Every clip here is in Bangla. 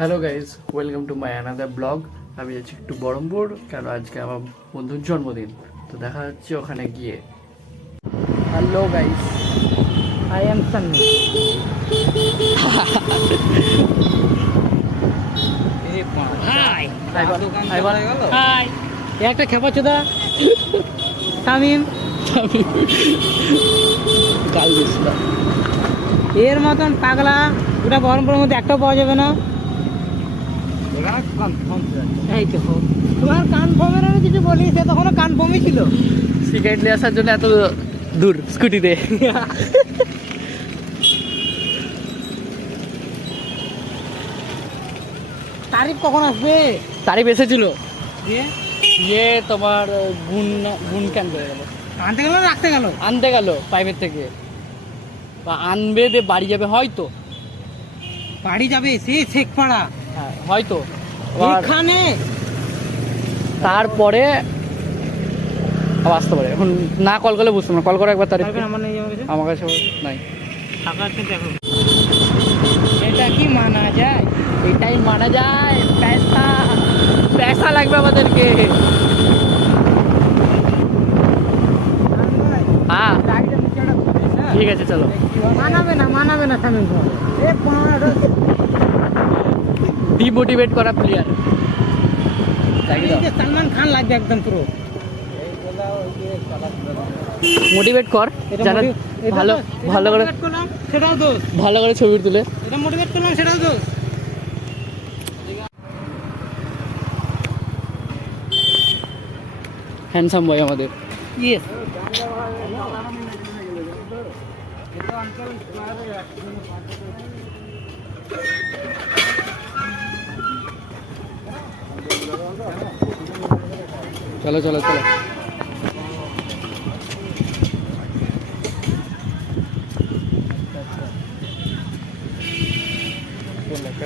Hello guys, welcome to my another blog. আমি যাচ্ছি একটু বহরমপুর, কেন আজকে আমার বন্ধুর জন্মদিন। তো দেখা যাচ্ছে ওখানে গিয়ে। Hello guys, I am Sunny. Hi. Hi. একটা খেপা চোদা তামিম কাল গেছিলাম। এর মতন পাগলা ওটা বহরমপুরের মধ্যে একটাও পাওয়া যাবে না। এই তো তোমার কানফর্মের আমি কিছু বলি, সে তখনও কানফর্মই ছিল। সিগারেট নিয়ে আসার জন্য এত দূর স্কুটিতে। তারিখ কখন আসবে? তারিখ এসেছিল, দিয়ে ইয়ে তোমার গুণ গুণ ক্যান করে গেল, আনতে গেল রাখতে গেল, আনতে গেল প্রাইভেট থেকে, বা আনবে দিয়ে বাড়ি যাবে হয়তো। বাড়ি যাবে সে শেখপাড়া হ্যাঁ হয়তো। এখানে তারপরে আবার আসতে পারে। এখন না কল করলে বুঝতে না, কল করে একবার তারিখ। আমার নেই, আমার কাছে আমার কাছে নাই টাকা আছে দেখো। এটা কি মানা যায়? এটাই মানা যায়। পয়সা পয়সা লাগবে আমাদেরকে। হ্যাঁ ঠিক আছে, চলো। মানাবে না সামিম ভাই। ডিমোটিভেট করা প্লেয়ার। সালমান খান লাগবে একদম পুরো। মোটিভেট কর, এটা যারা এটা ভালো তো- এটা ভালো করে motivate করলাম, সেটাও দোষ। ভালো করে ছবি তুলে। এটা মোটিভেট করলাম, সেটাও দোষ। হ্যান্ডসাম বয় আমাদের। ইয়েস। চলো চলো চলো।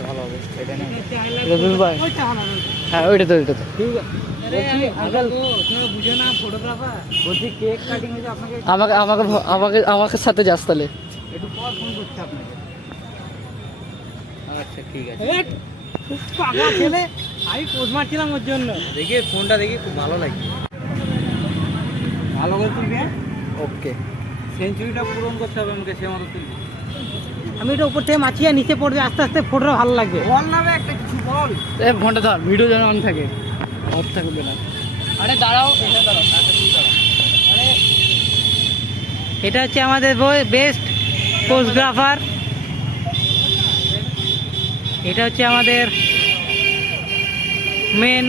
ভালো হবে এটা না, রবিউল ভাই। হ্যাঁ ওইটা তো, ওইটা তো। বুঝে না ফটোগ্রাফার, বলছি কেক কাটিং হয়েছে আপনাকে, আমাকে আমাকে আমাকে আমাকে সাথে যাস তাহলে। একটু পর ফোন করছি আপনাকে। আচ্ছা ঠিক আছে। পাগলা ছেলে, আমি পোজ মারছিলাম ওর জন্য। দেখি ফোনটা দেখি, খুব ভালো লাগছে। ভালো করে তুলবি, ওকে। সেঞ্চুরিটা পূরণ করতে হবে আমাকে, সে মতো তুলবি। আমি এটা উপর থেকে মাছিয়ে নিচে পড়বে, আস্তে আস্তে ফটোটা ভালো লাগবে। বল না একটা কিছু বল। ফোনটা ধর, ভিডিও যেন অন থাকে, অফ থাকবে না। আরে দাঁড়াও, এটা দাঁড়াও, আচ্ছা ঠিক দাঁড়াও। এটা হচ্ছে আমাদের বেস্ট পোস্টগ্রাফার, এটা হচ্ছে আমাদের মেন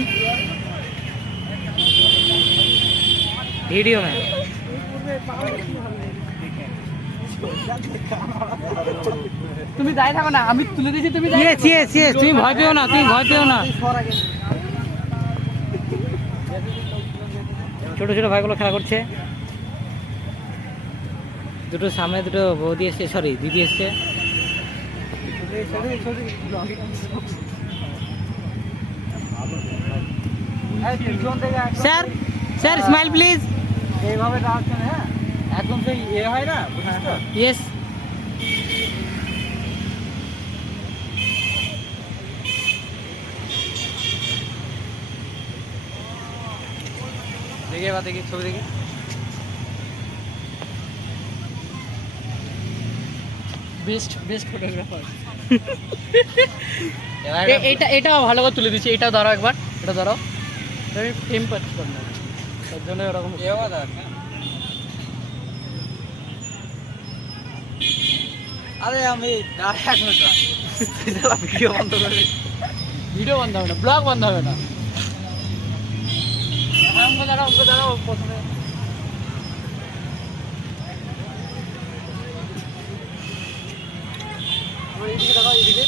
ভিডিও ম্যান। তুমি দাঁড়িয়ে থাকো না, আমি তুলে দিয়েছি, তুমি ইয়েস ইয়েস ইয়েস, তুমি ভয় পেও না, তুমি ভয় পেও না। ছোট ছোট ভাইগুলো খেলা করছে, দুটো সামনে দুটো বৌদি এসছে, সরি দিদি এসছে। Sir sir smile please. এইভাবে ডাকছেন, হ্যাঁ একদম সেই এ হয় না, বুঝিস তো? ইয়েস। দেখি এবার দেখি, ছবি দেখি। Best best photographer. এটা ভালো করে তুলে দিচ্ছি। এটাও ধরো একবার, এটা ধরো। আমি ফ্রেম পাচ্ছিলাম না, তার জন্য ওরকম। আরে আমি ভিডিও বন্ধ করে, ভিডিও বন্ধ হবে না, ব্লগ বন্ধ হবে না। দাঁড়াও দাঁড়াও, প্রথমে এইদিকে দেখাও, এইদিকে।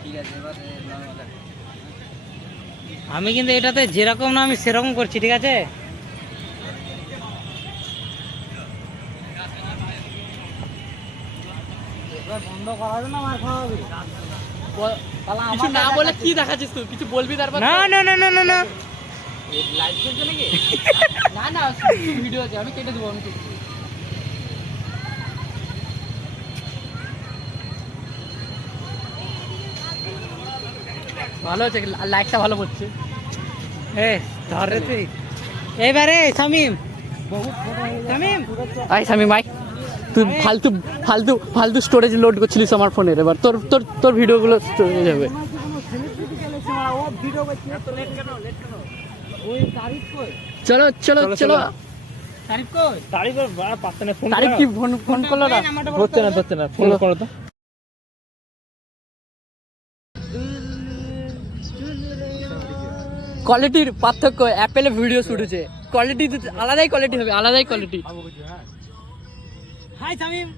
ঠিক আছে, এবার আমি কিন্তু এটাতে যেরকম না আমি সেরকম করছি, ঠিক আছে? বন্ধ করা হবে না, মার খাওয়া হবে। কিছু না বলে কি দেখাচ্ছিস তুই? কিছু বলবি তারপর? না না না না না না, লাইভ চলছে নাকি? ভিডিও আছে, আমি কেটে দেবো, আমি কেটে দেবো। ভালো আছে, লাইটটা ভালো পড়ছে। ধরে তুই এবারে শামিম, শামিম আই শামিম আই, তুই ফালতু ফালতু ফালতু স্টোরেজ লোড করছিলিস আমার ফোনের, এবার তোর তোর তোর ভিডিওগুলো স্টোরেজে যাবে। চলো চলো চলো। তারিফ কই? তারিফ কি ফোন করলো না? ধরতে না, ফোন করো তো। কোয়ালিটির পার্থক্য, অ্যাপেলে ভিডিও শুট হচ্ছে, কোয়ালিটি আলাদাই কোয়ালিটি হবে, আলাদাই কোয়ালিটি। হাই শামিম,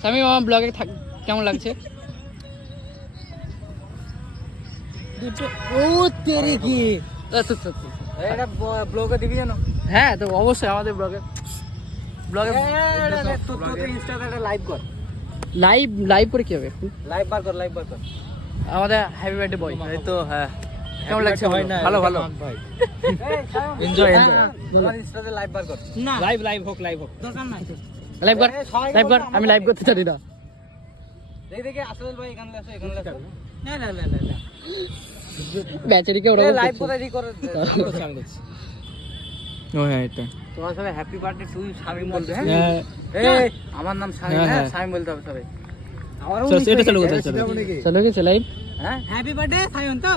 শামিম আমার ব্লগে কেমন লাগছে? ও তেরে কি এটা ব্লগে দিবি জানো? হ্যাঁ, তো অবশ্যই আমাদের ব্লগে তুই ইনস্টাতে একটা লাইভ কর। লাইভ করে কি হবে? লাইভ বার কর। আমাদের হ্যাপি বার্থডে বয়। এই তো হ্যাঁ, কেমন লাগছে? ভালো ভালো। এনজয় আমার ইনস্টাতে লাইভ বার কর। না লাইভ হোক দরকার নাই। লাইভ কর। আমি লাইভ করতে চাই না। দেখে আসল ভাই এখানে আসো। না ব্যাচারিকে ওরা লাইভ কোথায় রি করে ও হ্যাঁ, এটা তোমার সবাই হ্যাপি বার্থডে টু শামিম বলবে। হ্যাঁ এই আমার নাম শামিম, হ্যাঁ শামিম বলতে হবে সবাই। আমারও এটা চালু করতে চলো গেছে লাইভ। হ্যাঁ হ্যাপি বার্থডে শামিম, তো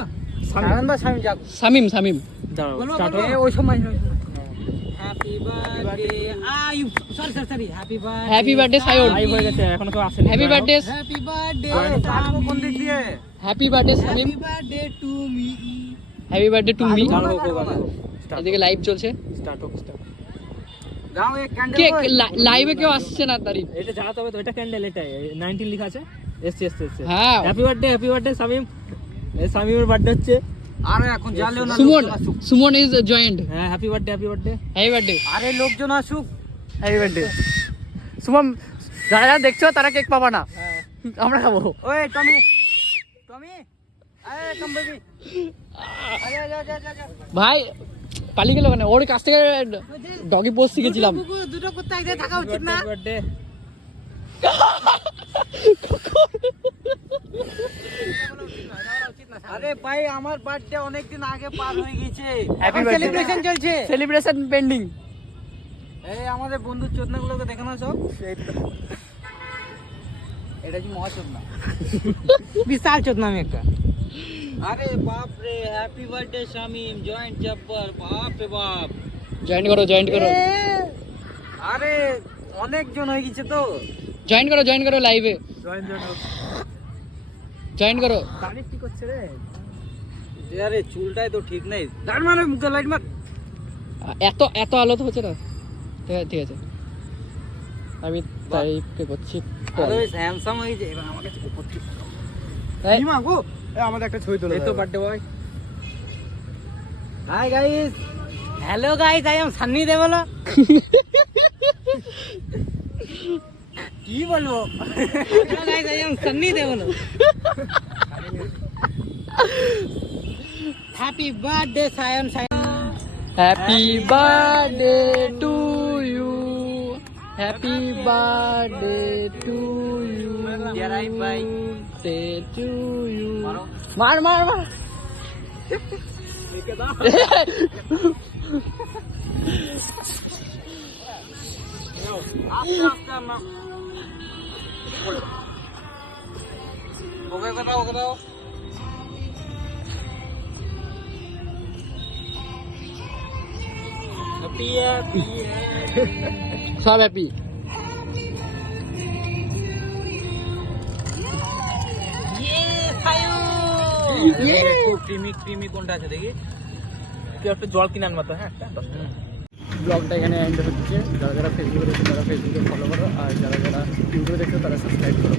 শামিম বা শামিম যাক, শামিম দাঁড়াও স্টার্ট হবে ওই সময়। Happy birthday I sorry happy birthday Sayan. Live হয়ে গেছে, এখনো কেউ আসেনি। হ্যাপি বার্থডে কোন দিক দিয়ে? Happy birthday Shamim, happy birthday to me. Happy birthday to me. এদিকে লাইভ চলছে, স্টার্ট গাও এক ক্যান্ডেল। কে লাইভে কেউ আসছে না তারিফ? এটা জানাতে হবে তো, এটা ক্যান্ডেল, এটা 19 লেখা আছে। এসছে হ্যাঁ। Happy birthday Shamim. এই শামিমের বার্থডে হচ্ছে। আরে এখন জানলেও না, সুমন ইজ জয়েন্ট। হ্যাঁ হ্যাপি বার্থডে হ্যাপি বার্থডে। আরে লোকজন আসুক, হ্যাপি বার্থডে সুমন। যারা দেখছো তারা কেক পাবা না, আমরা খাবো। ওই টমি আরে কম বেবি, আরে যা ভাই পালিয়ে গেল কেন? ওর কাছ থেকে ডগি পোস্ট শিখেছিলাম। দুটো কুত্তা একসাথে থাকা উচিত না? আরে ভাই আমার বার্থডে অনেকদিন আগে পার হয়ে গেছে, হ্যাপি বার্থডে সেলিব্রেশন চলছে, সেলিব্রেশন পেন্ডিং। এই আমাদের বন্ধু চোদনাগুলোকে দেখানো সব। এটা কি মহা চোদনা? বিশাল চোদনা আমি একটা। আরে বাপ রে, happy birthday Shamim, joint Jabbar, বাপ রে বাপ। জয়েন করো আরে অনেকজন হয়ে গেছে তো। জয়েন করো লাইভে। জয়েন করো। তারিফ কি করছে রে? আরে চুলটাই তো ঠিক নেই। দাঁড় মানে মুখে লাইট মার। এত আলো তো হচ্ছে না। ঠিক আছে, আমি তারিফকে করছি। আরে স্যামসাং হয়ে যায়, এবার আমাকে করতে এই মা গো, আমাদের একটা ছবি তোলো। এই তো birthday boy. Hi guys, hello guys, I am Sunny Deblo. কি বলবো? Hello guys, I am Sunny Deblo. Happy birthday Sayan. Happy birthday to you, happy birthday to you, জেরাই ভাই সে টু ইউ। মার ওকে দাও। সব হ্যাপি। ক্রিমি কোনটা আছে দেখি, কেউ একটা জল কিনে আনবা তো। হ্যাঁ ব্লগটা এখানে এন্ড হচ্ছে। যারা ফেসবুকে দেখছো তারা ফেসবুকে ফলো করো, আর যারা ইউটিউবে দেখছো তারা সাবস্ক্রাইব করো।